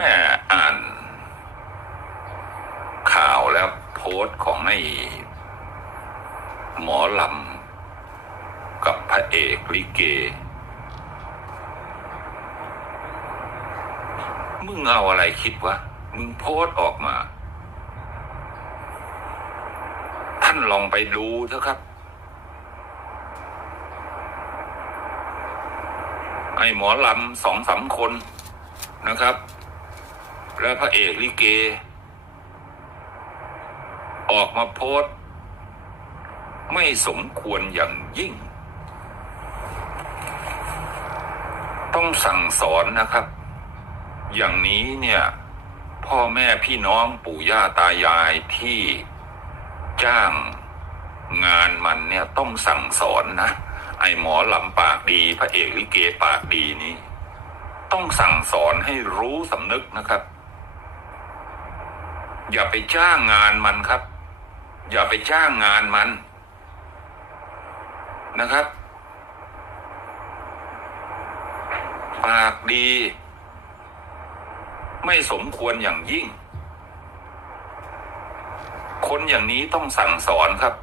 แม่อ่านข่าวแล้วโพสต์ของไอ้หมอลำกับพระเอกลิเก มึงเอาอะไรคิดวะ มึงโพสต์ออกมา ท่านลองไปดูเถอะครับ ไอ้หมอลำสองสามคนนะครับ และพระเอกลิเก ออกมาโพสต์ไม่สมควรอย่างยิ่ง ต้องสั่งสอนนะครับ อย่างนี้เนี่ย พ่อแม่พี่น้องปู่ย่าตายายที่จ้างงานมันเนี่ยต้องสั่งสอนนะ ไอหมอลำปากดี พระเอกลิเกปากดีนี้ ต้องสั่งสอนให้รู้สำนึกนะครับ อย่าไปจ้างงานมันครับ อย่าไปจ้างงานมันนะครับ ปากดี ไม่สมควรอย่างยิ่ง คนอย่างนี้ต้องสั่งสอนครับ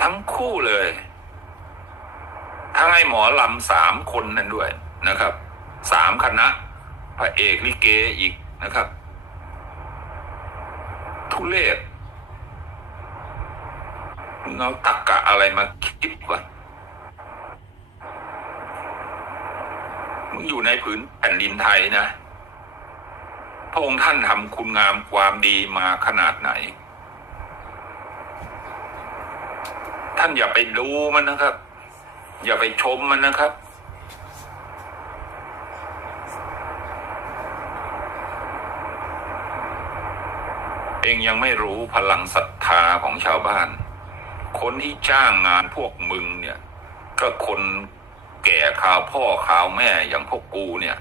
ทั้งคู่เลย ทั้งไอ้หมอลำสามคนนั่นด้วยนะครับ สามคณะพระเอกลิเกอีกนะครับ ทุเลศมึงเอาตักกะอะไรมาคิดวะมึงอยู่ในผืนแผ่นดินไทยนะ พระองค์ท่านทำคุณงามความดีมาขนาดไหน ท่านอย่าไปดูมันนะครับ อย่าไปชมมันนะครับ เองยังไม่รู้พลังศรัทธาของชาวบ้าน คนที่จ้างงานพวกมึงเนี่ย ก็คนแก่ข่าวพ่อข่าวแม่อย่างพวกกูเนี่ย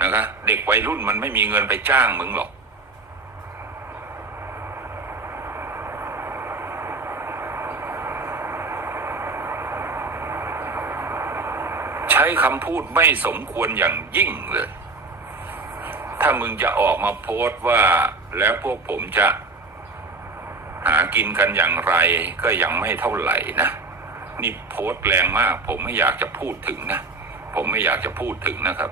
นะคะเด็กวัยรุ่นมันไม่มีเงินไปจ้างมึงหรอก ใช้คำพูดไม่สมควรอย่างยิ่งเลย ถ้ามึงจะออกมาโพสต์ว่าแล้วพวกผมจะหากินกันอย่างไรก็ยังไม่เท่าไหร่นะ นี่โพสต์แรงมาก ผมไม่อยากจะพูดถึงนะ ผมไม่อยากจะพูดถึงนะครับ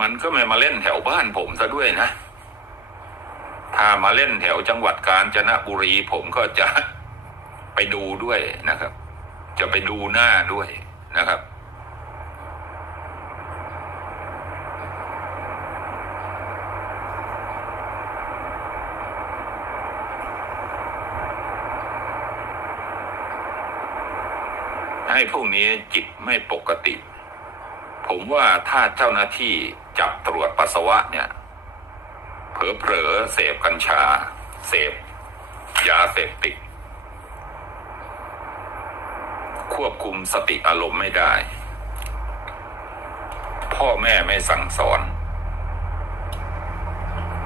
มันก็ไม่มาเล่นแถวบ้านผมซะด้วยนะ ถ้ามาเล่นแถวจังหวัดกาญจนบุรีผมก็จะ ไปดูด้วยนะครับ จะไปดูหน้าด้วยนะครับ ให้พวกนี้จิตไม่ปกติ ผมว่าถ้าเจ้าหน้าที่จับตรวจปัสสาวะเนี่ยเผลอๆเสพกัญชา เสพยาเสพติด ควบคุมสติอารมณ์ไม่ได้ พ่อแม่ไม่สั่งสอน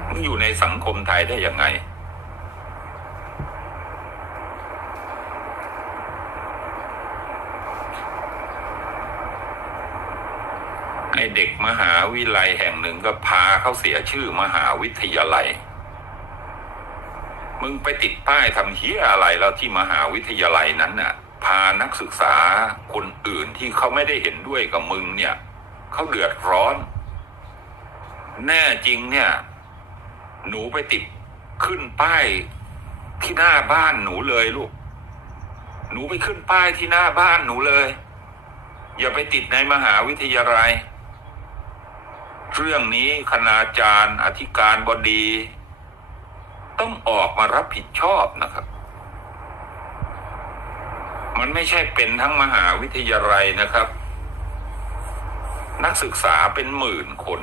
มึงอยู่ในสังคมไทยได้ยังไง ไอเด็กมหาวิทยาลัยแห่งหนึ่งก็พาเขาเสียชื่อมหาวิทยาลัย มึงไปติดป้ายทำเฮียอะไรแล้วที่มหาวิทยาลัยนั้นน่ะ พานักศึกษาคนอื่นที่เขาไม่ได้เห็นด้วยกับมึงเนี่ยเขาเดือดร้อน แน่จริงเนี่ย หนูไปติดขึ้นป้ายที่หน้าบ้านหนูเลยลูก หนูไปขึ้นป้ายที่หน้าบ้านหนูเลย อย่าไปติดในมหาวิทยาลัย เรื่องนี้คณาจารย์ อธิการบดี ต้องออกมารับผิดชอบนะครับ มันไม่ใช่เป็นทั้งมหาวิทยาลัยนะครับ นักศึกษาเป็นหมื่นคน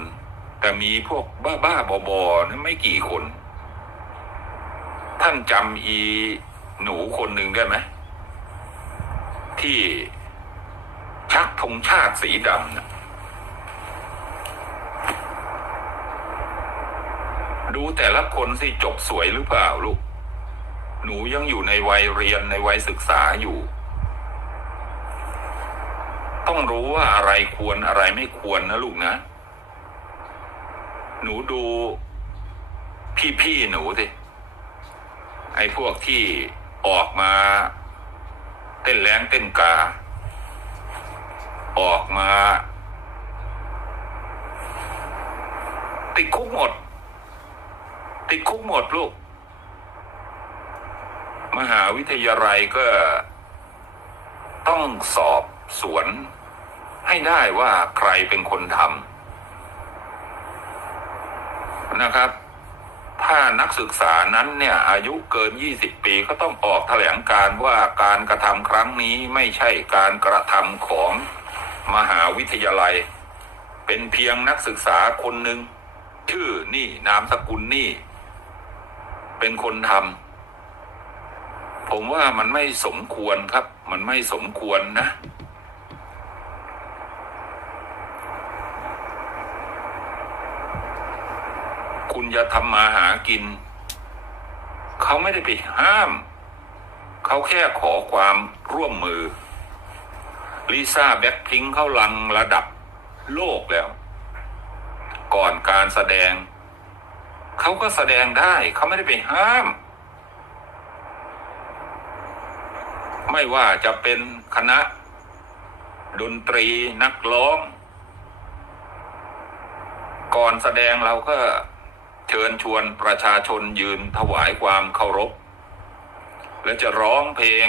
แต่มีพวกบ้าๆบอๆนั้นไม่กี่คน ท่านจำอีหนูคนหนึ่งได้ไหมที่ชักธงชาติสีดำนะดูแต่ละคนสิจบสวยหรือเปล่าลูก หนูยังอยู่ในวัยเรียนในวัยศึกษาอยู่ ต้องรู้ว่าอะไรควรอะไรไม่ควรนะลูกนะ หนูดูพี่ๆหนูสิไอ้พวกที่ออกมา เต้นแรงเต้นกา ออกมา ติดคุกหมด ติดคุกหมดลูก มหาวิทยาลัยก็ต้องสอบสวน ให้ได้ว่าใครเป็นคนทำนะครับ ถ้านักศึกษานั้นเนี่ยอายุเกิน 20 ปีก็ต้องออกแถลงการว่าการกระทำครั้งนี้ไม่ใช่การกระทำของมหาวิทยาลัย เป็นเพียงนักศึกษาคนหนึ่งชื่อนี่นามสกุลนี่ เป็นคนทำผมว่ามันไม่สมควรครับ มันไม่สมควรนะ คุณจะทำมาหากิน เขาไม่ได้ไปห้าม เขาแค่ขอความร่วมมือลิซ่าแบ็คพิงค์เขาลังระดับโลกแล้ว ก่อนการแสดง เขาก็แสดงได้ เขาไม่ได้ไปห้าม ไม่ว่าจะเป็นคณะ ดนตรีนักร้อง ก่อนแสดงเราก็ เชิญชวนประชาชนยืนถวายความเคารพ และจะร้องเพลง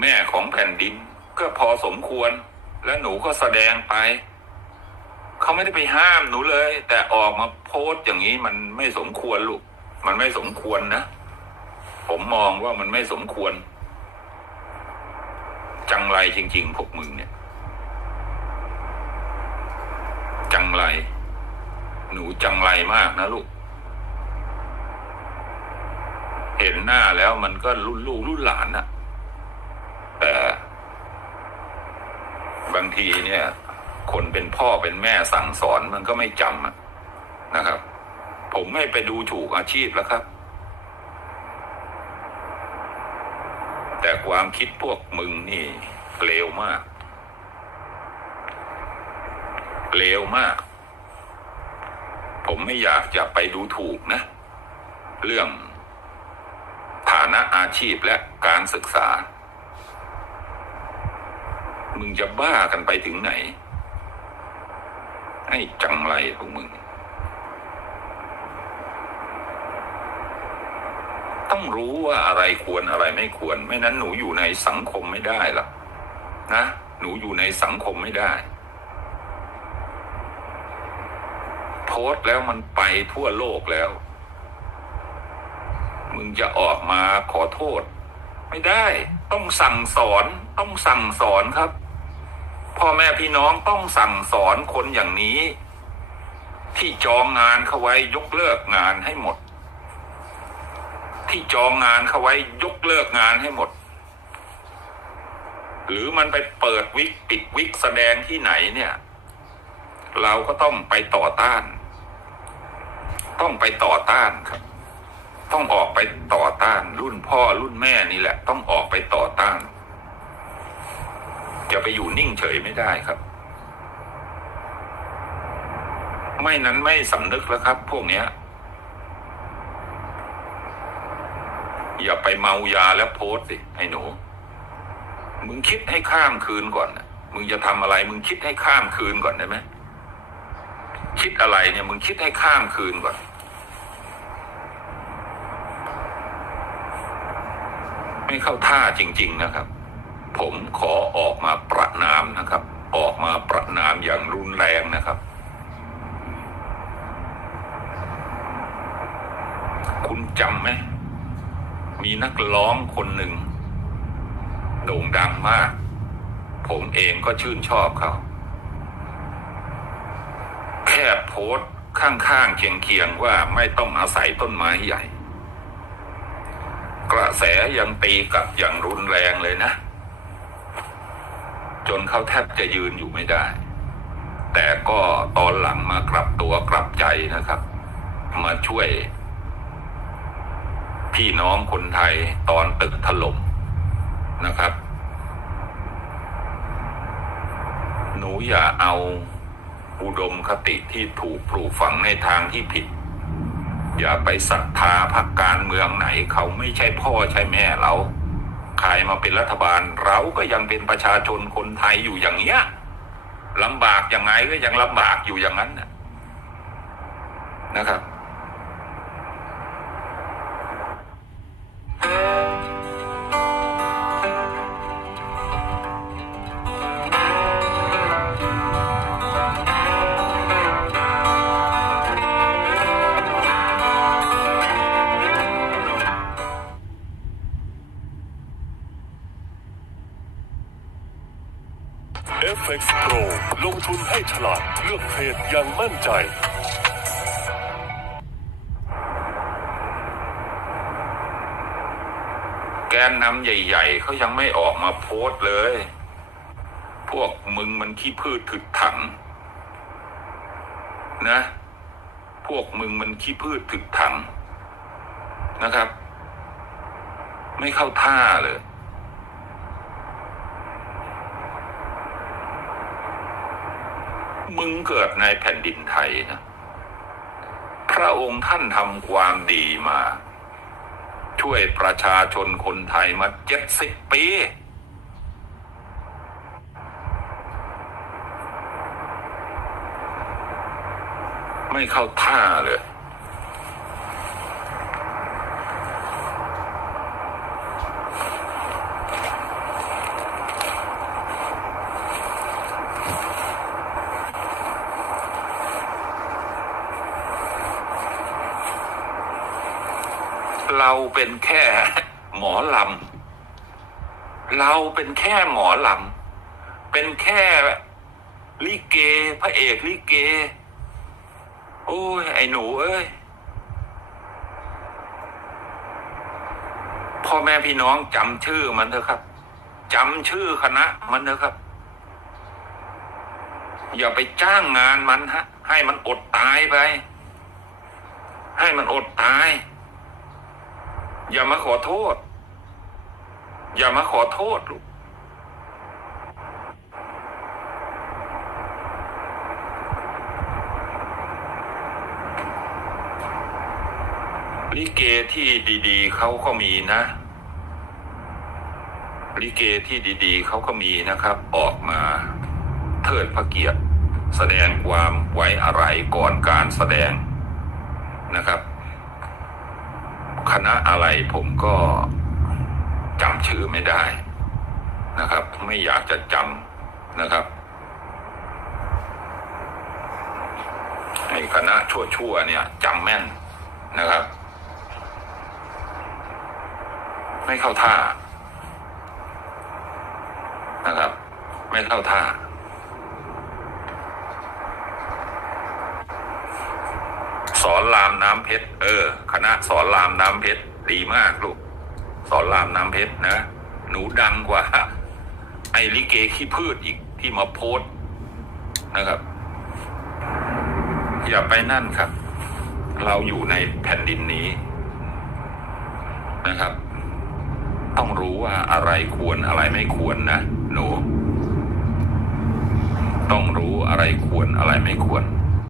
แม่ของแผ่นดินก็พอสมควร และหนูก็แสดงไป เขาไม่ได้ไปห้ามหนูเลย แต่ออกมาโพสต์อย่างนี้มันไม่สมควรลูก มันไม่สมควรนะ ผมมองว่ามันไม่สมควร จังไรจริง ๆ พวกมึงเนี่ย จังไร หนูจังไรมากนะลูก เห็นหน้าแล้วมันก็รุ่นลูกรุ่นหลานนะแต่บางทีเนี่ย คนเป็นพ่อเป็นแม่สั่งสอนมันก็ไม่จำนะครับ ผมไม่ไปดูถูกอาชีพแล้วครับ แต่ความคิดพวกมึงนี่เลวมาก เลวมาก ผมไม่อยากจะไปดูถูกนะ เรื่องฐานะอาชีพและการศึกษา มึงจะบ้ากันไปถึงไหน ให้จังไรพวกมึง ต้องรู้ว่าอะไรควรอะไรไม่ควร ไม่นั้นหนูอยู่ในสังคมไม่ได้หรอกนะ หนูอยู่ในสังคมไม่ได้ โพสต์แล้วมันไปทั่วโลกแล้ว มึงจะออกมาขอโทษ ไม่ได้ ต้องสั่งสอนต้องสั่งสอนครับพ่อแม่พี่น้องต้องสั่งสอนคนอย่างนี้ ที่จองงานเขาไว้ยกเลิกงานให้หมด ที่จองงานเขาไว้ยกเลิกงานให้หมด หรือมันไปเปิดวิกปิดวิกแสดงที่ไหนเนี่ย เราก็ต้องไปต่อต้าน ต้องไปต่อต้านครับ ต้องออกไปต่อต้าน รุ่นพ่อรุ่นแม่นี่แหละ ต้องออกไปต่อต้านจะไปอยู่นิ่งเฉยไม่ได้ครับ ไม่นั้นไม่สำนึกแล้วครับ พวกเนี้ย อย่าไปเมายาแล้วโพสสิไอ้หนู มึงคิดให้ข้ามคืนก่อนนะมึงจะทำอะไร มึงคิดให้ข้ามคืนก่อนได้ไหม คิดอะไรเนี่ยมึงคิดให้ข้ามคืนก่อนไม่เข้าท่าจริง ๆนะครับ ผมขอออกมาประนามนะครับ ออกมาประนามอย่างรุนแรงนะครับ คุณจำไหมมีนักร้องคนหนึ่งโด่งดังมาก ผมเองก็ชื่นชอบเขา แค่โพสข้างๆเคียงๆว่าไม่ต้องอาศัยต้นไม้ใหญ่ กระแสยังตีกลับอย่างรุนแรงเลยนะ จนเขาแทบจะยืนอยู่ไม่ได้ แต่ก็ตอนหลังมากลับตัวกลับใจนะครับ มาช่วย พี่น้องคนไทยตอนตึกถล่มนะครับ หนูอย่าเอา อุดมคติที่ถูกปลูกฝังในทางที่ผิด อย่าไปศรัทธาพรรคการเมืองไหนเขาไม่ใช่พ่อใช่แม่เราใครมาเป็นรัฐบาลเราก็ยังเป็นประชาชนคนไทยอยู่อย่างเงี้ยลำบากยังไงก็ยังลำบากอยู่อย่างนั้นน่ะนะครับ FX Pro ลงทุนให้ฉลาดเลือกเทรดอย่างมั่นใจ แกนนำใหญ่ๆ เขายังไม่ออกมาโพสต์เลย พวกมึงมันขี้พืชถึกถัง นะ พวกมึงมันขี้พืชถึกถังนะครับ ไม่เข้าท่าเลย มึงเกิดในแผ่นดินไทยนะ พระองค์ท่านทำความดีมา ช่วยประชาชนคนไทยมาเจ็ดสิบปี ไม่เข้าท่าเลย เราเป็นแค่หมอลำ เราเป็นแค่หมอลำ เป็นแค่ลิเก พระเอกลิเก โอ้ย ไอ้หนูเอ้ย พ่อแม่พี่น้องจำชื่อมันเถอะครับจำชื่อคณะมันเถอะครับ อย่าไปจ้างงานมันฮะ ให้มันอดตายไป ให้มันอดตาย อย่ามาขอโทษ อย่ามาขอโทษลูกลิเกที่ดีๆเขาก็มีนะ ลิเกที่ดีๆเขาก็มีนะครับ ออกมาเทิดพระเกียรติ แสดงความไว้อะไรก่อนการแสดงนะครับ ณะอะไรผมก็จำชื่อไม่ได้นะครับ ไม่อยากจะจำนะครับไอ้คณะชั่วๆเนี่ยจำแม่นนะครับ ไม่เข้าท่านะครับ ไม่เข้าท่า สอนรามน้ำเพชร เออ คณะสอนรามน้ำเพชรดีมากลูก สอนรามน้ำเพชรนะ หนูดังกว่า ไอ้ลิเกขี้พืชอีกที่มาโพสนะครับ อย่าไปนั่นครับ เราอยู่ในแผ่นดินนี้นะครับ ต้องรู้ว่าอะไรควรอะไรไม่ควรนะหนูต้องรู้อะไรควรอะไรไม่ควร